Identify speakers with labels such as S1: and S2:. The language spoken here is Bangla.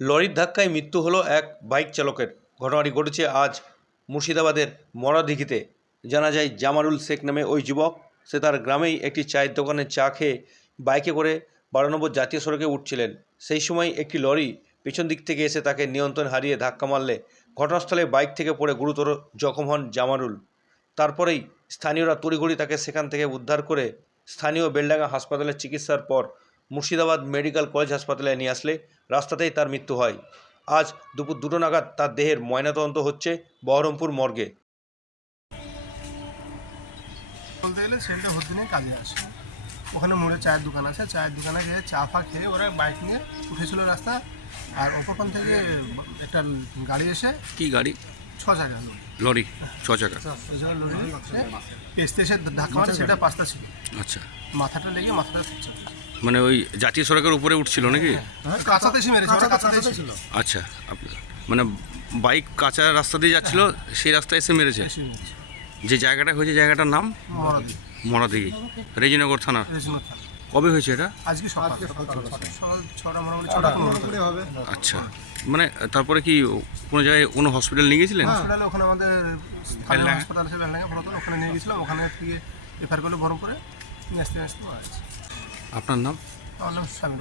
S1: লরির ধাক্কায় মৃত্যু হলো এক বাইক চালকের। ঘটনাটি ঘটেছে আজ মুর্শিদাবাদের মরাদিঘিতে জানা যায়, জামারুল শেখ নামে ওই যুবক, সে তার গ্রামেই একটি চায়ের দোকানে চা খেয়ে বাইকে করে বারো নম্বর জাতীয় সড়কে উঠছিলেন। সেই সময় একটি লরি পেছন দিক থেকে এসে তাকে নিয়ন্ত্রণ হারিয়ে ধাক্কা মারলে ঘটনাস্থলে বাইক থেকে পড়ে গুরুতর জখম হন জামারুল। তারপরেই স্থানীয়রা তড়িঘড়ি তাকে সেখান থেকে উদ্ধার করে স্থানীয় বেলডাঙ্গা হাসপাতালে চিকিৎসার পর মুর্শিদাবাদ মেডিকেল কলেজ হাসপাতালে নিয়ে আসলে রাস্তাতেই তার মৃত্যু হয়। আজ দুপুর দুটো নাগাদ তার দেহের ময়নাতদন্ত হচ্ছে বহরমপুর মর্গে।
S2: বলতে গেলে ছেলেটা ভর্তি নিয়ে কাজে আসে। ওখানে মোড়ে চায়ের দোকান আছে। চায়ের দোকানে গিয়ে চা ফা খেয়ে ওরা বাইক নিয়ে উঠেছিল রাস্তা। আর অপরখান থেকে একটা গাড়ি এসে
S3: কি গাড়ি?
S2: ছ
S3: লরি। ছ চাকা
S2: লরি। এসে ধাক্কা মারে সেটা পাঁচটা ছিল।
S3: আচ্ছা।
S2: মাথাটা লেগে মাথাটা
S3: মানে ওই জাতীয় সড়কের উপরে উঠছিল নাকি?
S2: কাঁচাতে কাঁচাতে ছিল।
S3: আচ্ছা মানে বাইক কাঁচা রাস্তা দিয়ে যাচ্ছিল সেই রাস্তায় এসে মেরেছে? যে জায়গাটা হয়েছে জায়গাটার নাম?
S2: মরাদি
S3: মরাদিঘি রেজিনগর থানার
S2: থানা।
S3: কবে হয়েছে এটা?
S2: আজকে সকাল। সকাল। ছটা মোটামুটি ছটা
S3: আচ্ছা। মানে তারপরে কি কোনো জায়গায় কোনো হসপিটাল নিয়ে গেছিলেন
S2: হসপিটালে ওখানে আমাদের স্থানীয় হাসপাতাল আছে বেলডাঙ্গা পুরাতন ওখানে নিয়ে গেছিলাম ওখানে থেকে রেফার করলে বড় করে নিয়ে আসতে আসতে মারা
S3: আপনার নাম?
S2: আমার নাম স্বামী